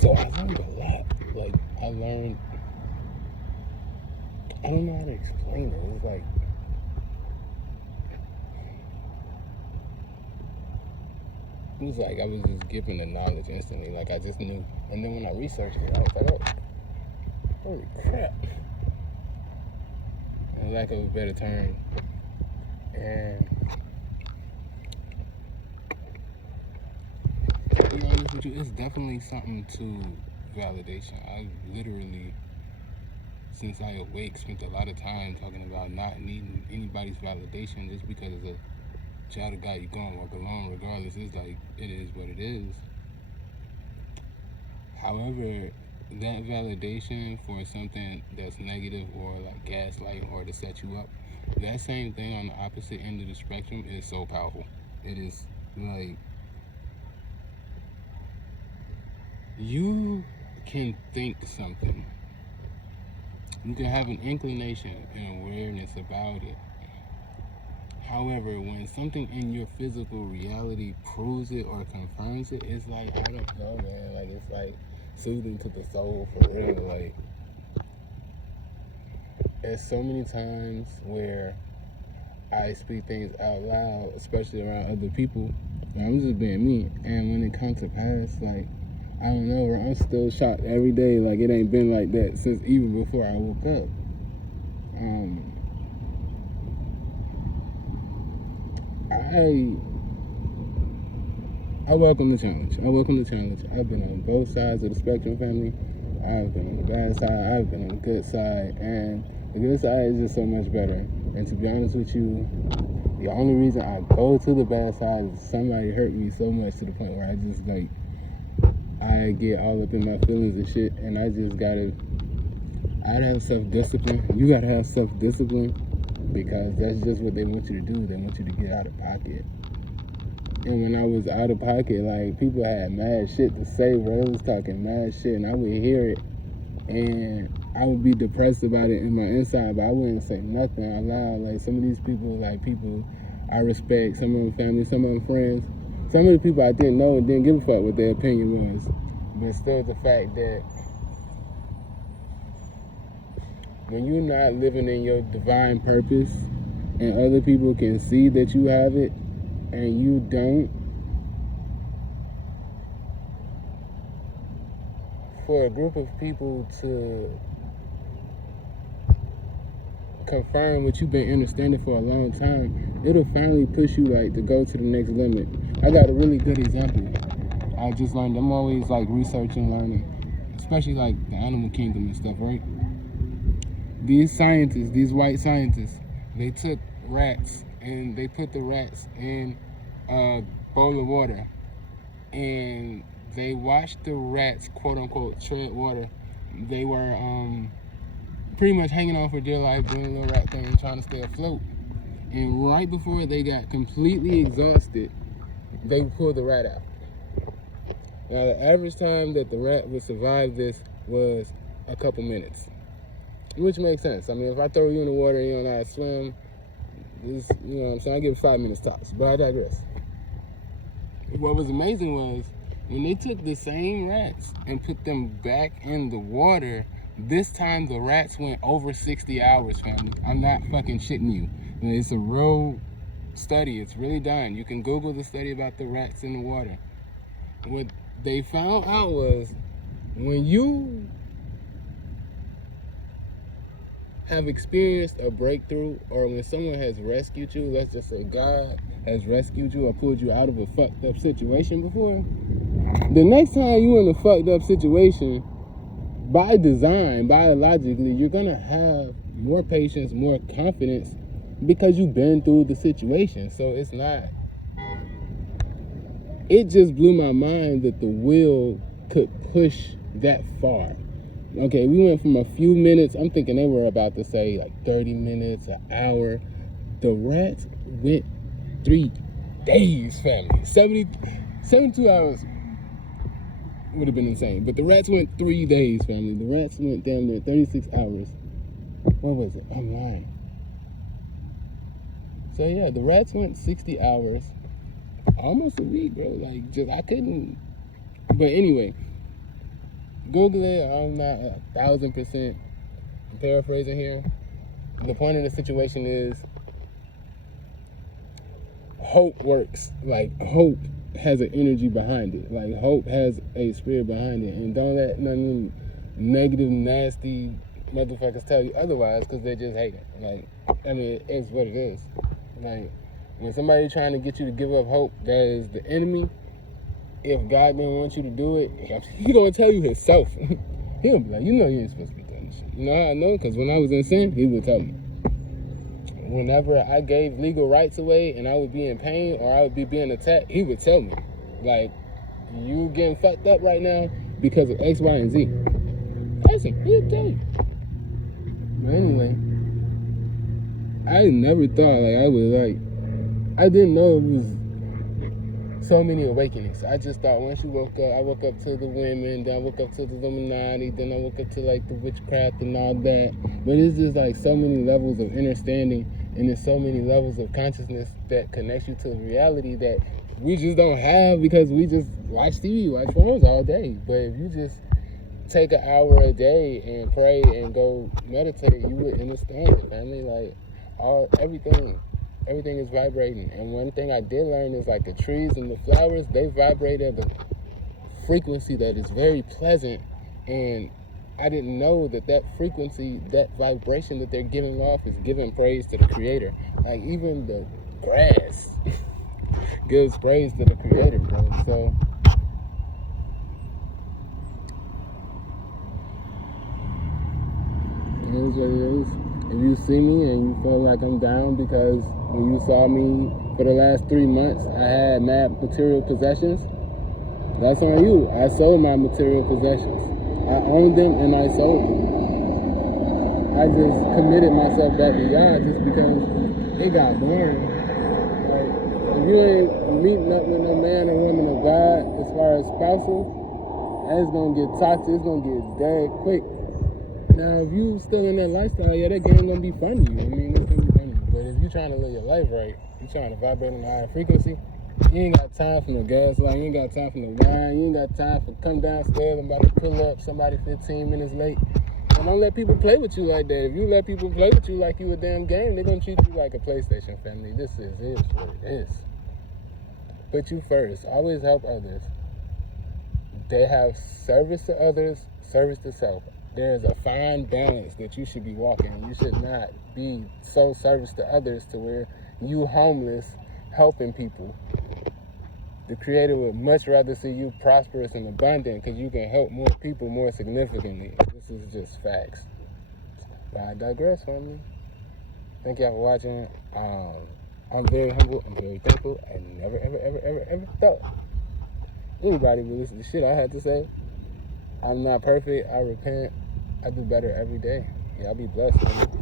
So I learned a lot. Like, I don't know how to explain it. It's like, it was like I was just given the knowledge instantly. Like, I just knew. And then when I researched it, I was like, oh, holy crap. And lack of a better term. And to be honest with you, it's definitely something to validation. I literally, since I awake, spent a lot of time talking about not needing anybody's validation just because as a child of God, you're going to walk alone regardless. It's like, it is what it is. However, that validation for something that's negative or like gaslight or to set you up, that same thing on the opposite end of the spectrum is so powerful. It is like, you can think something. You can have an inclination and awareness about it. However, when something in your physical reality proves it or confirms it, it's like, I don't know, man. Like, it's like soothing to the soul for real. Like, there's so many times where I speak things out loud, especially around other people. I'm just being me. And when it comes to pass, like, I don't know, I'm still shocked every day. Like, it ain't been like that since even before I woke up. I welcome the challenge. I've been on both sides of the spectrum, family. I've been on the bad side. I've been on the good side. And the good side is just so much better. And to be honest with you, the only reason I go to the bad side is somebody hurt me so much to the point where I just, like, I get all up in my feelings and shit. And I gotta have self-discipline. You gotta have self-discipline because that's just what they want you to do. They want you to get out of pocket. And when I was out of pocket, like, people had mad shit to say, bro. They was talking mad shit, and I would hear it, and I would be depressed about it in my inside, but I wouldn't say nothing out loud. Like, some of these people, like, people I respect, some of them family, some of them friends, some of the people I didn't know and didn't give a fuck what their opinion was. But still, the fact that when you're not living in your divine purpose, and other people can see that you have it, and you don't, for a group of people to confirm what you've been understanding for a long time, it'll finally push you, like, to go to the next limit. I got a really good example. I just learned, I'm always, like, researching, learning, especially, like, the animal kingdom and stuff, right? These scientists, these white scientists, they took rats and they put the rats in a bowl of water, and they watched the rats, quote unquote, tread water. They were pretty much hanging on for dear life, doing a little rat thing, trying to stay afloat. And right before they got completely exhausted, they pulled the rat out. Now, the average time that the rat would survive this was a couple minutes, which makes sense. I mean, if I throw you in the water and you don't know how to swim, this, you know what I'm saying, I'll give it 5 minutes tops, but I digress. What was amazing was when they took the same rats and put them back in the water, this time the rats went over 60 hours, family. I'm not fucking shitting you. It's a real study. It's really done. You can Google the study about the rats in the water. What they found out was when you have experienced a breakthrough, or when someone has rescued you, let's just say God has rescued you or pulled you out of a fucked up situation before, the next time you're in a fucked up situation, by design, biologically, you're gonna have more patience, more confidence, because you've been through the situation. So it's not, it just blew my mind that the will could push that far. Okay, we went from a few minutes, I'm thinking they were about to say like 30 minutes, an hour. The rats went 3 days, family. 72 hours would have been insane. But the rats went 3 days, family. The rats went down there 36 hours. What was it? I'm lying. So yeah, the rats went 60 hours. Almost a week, bro. Like, just, I couldn't. But anyway, Google it. I'm not 1,000% paraphrasing here. The point of the situation is hope works. Like, hope has an energy behind it. Like, hope has a spirit behind it. And don't let none of them negative, nasty motherfuckers tell you otherwise, because they just hate it. Like, I mean, it's what it is. Like, when somebody trying to get you to give up hope, that is the enemy. If God didn't want you to do it, he gonna tell you himself. He'll be like, you know you ain't supposed to be doing this shit. You know how I know? Because when I was in sin, he would tell me. Whenever I gave legal rights away and I would be in pain or I would be being attacked, he would tell me, like, you getting fucked up right now because of X, Y, and Z. Listen, he'll tell you. But anyway, I never thought, like, I didn't know it was so many awakenings. I just thought once you woke up, I woke up to the women, then I woke up to the Illuminati, then I woke up to, like, the witchcraft and all that. But it's just, like, so many levels of understanding, and there's so many levels of consciousness that connects you to reality that we just don't have because we just watch TV, watch phones all day. But if you just take an hour a day and pray and go meditate, you would understand it, family. Like, everything is vibrating. And one thing I did learn is, like, the trees and the flowers, they vibrate at a frequency that is very pleasant. And I didn't know that frequency, that vibration that they're giving off is giving praise to the Creator. Like, even the grass gives praise to the Creator, bro. So it is what it is. If you see me and you feel like I'm down because when you saw me for the last 3 months, I had mad material possessions, that's on you. I sold my material possessions. I owned them and I sold them. I just committed myself back to God just because it got boring. Like, if you ain't meeting up with no man or woman of God as far as spousal, it's gonna get toxic, it's gonna get dead quick. Now, if you still in that lifestyle, yeah, that game gonna be fun to you. I mean, it's gonna be fun to you. But if you trying to live your life right, you trying to vibrate on a higher frequency, you ain't got time for no gaslight, you ain't got time for no wine, you ain't got time for come downstairs, I'm about to pull up, somebody 15 minutes late. And don't let people play with you like that. If you let people play with you like you a damn game, they're gonna treat you like a PlayStation, family. This is what it is. Put you first. Always help others. They have service to others, service to self. There's a fine balance that you should be walking. You should not be so service to others to where you homeless helping people. The Creator would much rather see you prosperous and abundant because you can help more people more significantly. This is just facts. But I digress, family. Thank y'all for watching. I'm very humble. I'm very thankful. I never, ever thought anybody would listen to shit I had to say. I'm not perfect. I repent. I do better every day. Y'all be blessed, man.